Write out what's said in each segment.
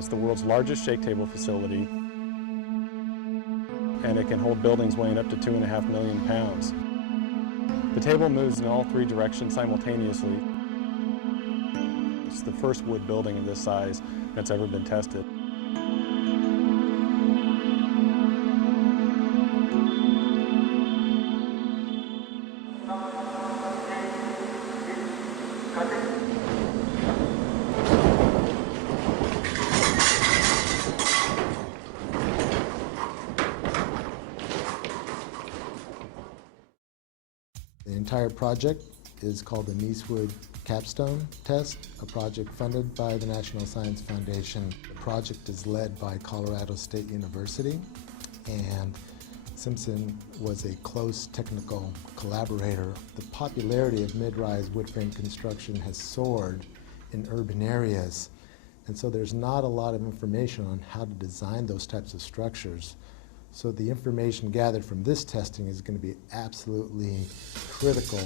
It's the world's largest shake table facility, and it can hold buildings weighing up to 2.5 million pounds. The table moves in all 3 directions simultaneously. It's the first wood building of this size that's ever been tested. The entire project is called the Niecewood Capstone Test, a project funded by the National Science Foundation. The project is led by Colorado State University, and Simpson was a close technical collaborator. The popularity of mid-rise wood frame construction has soared in urban areas, and so there's not a lot of information on how to design those types of structures. So the information gathered from this testing is going to be absolutely critical.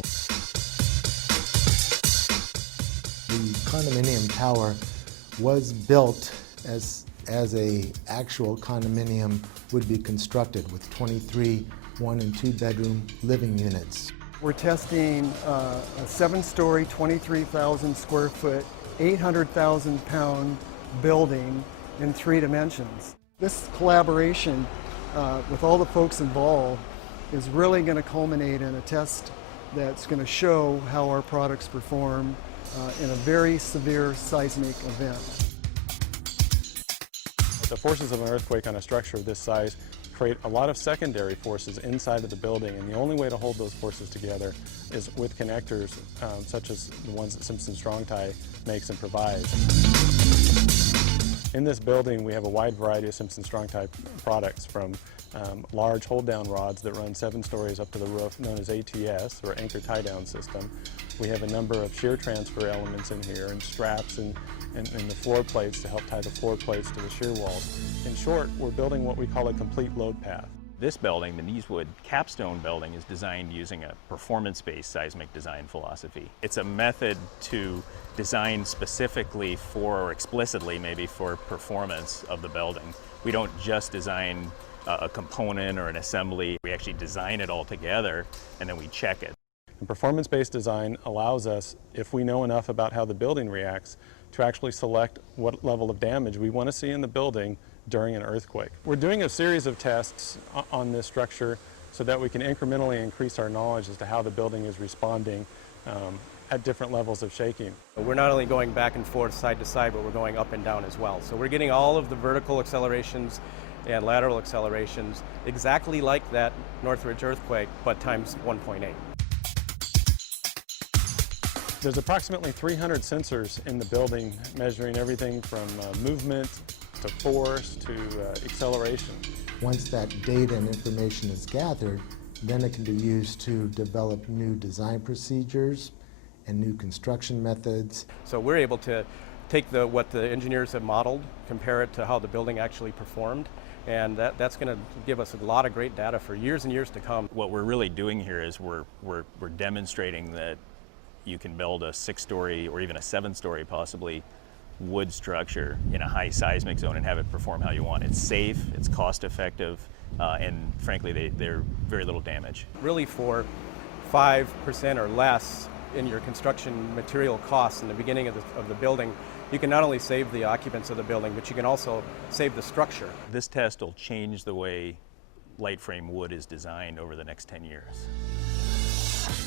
The condominium tower was built as a actual condominium would be constructed with 23 1- and 2-bedroom living units. We're testing a 7-story, 23,000 square foot, 800,000 pound building in 3 dimensions. This collaboration with all the folks involved is really going to culminate in a test that's going to show how our products perform in a very severe seismic event. The forces of an earthquake on a structure of this size create a lot of secondary forces inside of the building, and the only way to hold those forces together is with connectors such as the ones that Simpson Strong Tie makes and provides. In this building, we have a wide variety of Simpson Strong Tie products, from large hold-down rods that run 7 stories up to the roof, known as ATS, or anchor tie-down system. We have a number of shear transfer elements in here, and straps and the floor plates to help tie the floor plates to the shear walls. In short, we're building what we call a complete load path. This building, the Niecewood Capstone building, is designed using a performance-based seismic design philosophy. It's a method to design specifically for, or explicitly maybe, for performance of the building. We don't just design a component or an assembly. We actually design it all together, and then we check it. And performance-based design allows us, if we know enough about how the building reacts, to actually select what level of damage we want to see in the building during an earthquake. We're doing a series of tests on this structure so that we can incrementally increase our knowledge as to how the building is responding at different levels of shaking. We're not only going back and forth, side to side, but we're going up and down as well. So we're getting all of the vertical accelerations and lateral accelerations exactly like that Northridge earthquake, but times 1.8. There's approximately 300 sensors in the building, measuring everything from movement to force to acceleration. Once that data and information is gathered, then it can be used to develop new design procedures and new construction methods. So we're able to take what the engineers have modeled, compare it to how the building actually performed, and that's going to give us a lot of great data for years and years to come. What we're really doing here is we're demonstrating that you can build a 6-story or even a 7-story possibly wood structure in a high seismic zone and have it perform how you want. It's safe, it's cost effective, and frankly they're very little damage. Really, for 5% or less in your construction material costs in the beginning of the building, you can not only save the occupants of the building, but you can also save the structure. This test will change the way light frame wood is designed over the next 10 years.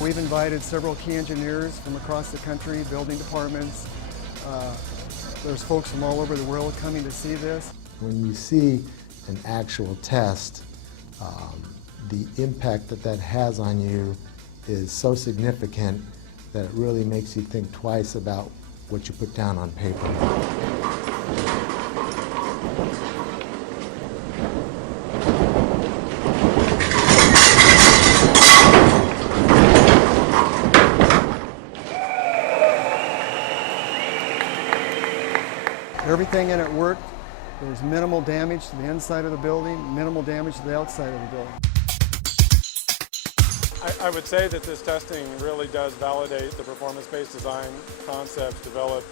We've invited several key engineers from across the country, building departments. There's folks from all over the world coming to see this. When you see an actual test, the impact that has on you is so significant that it really makes you think twice about what you put down on paper. Everything in it worked. There was minimal damage to the inside of the building, minimal damage to the outside of the building. I would say that this testing really does validate the performance-based design concepts developed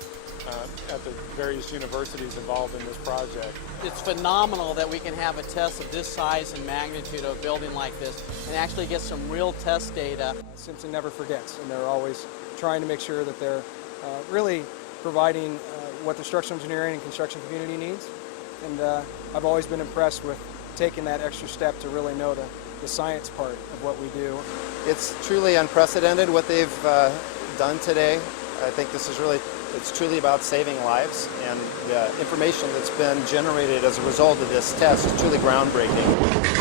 at the various universities involved in this project. It's phenomenal that we can have a test of this size and magnitude of a building like this and actually get some real test data. Simpson never forgets, and they're always trying to make sure that they're really providing what the structural engineering and construction community needs. And I've always been impressed with taking that extra step to really know the science part of what we do. It's truly unprecedented what they've done today. I think this is really, it's truly about saving lives, and the information that's been generated as a result of this test is truly groundbreaking.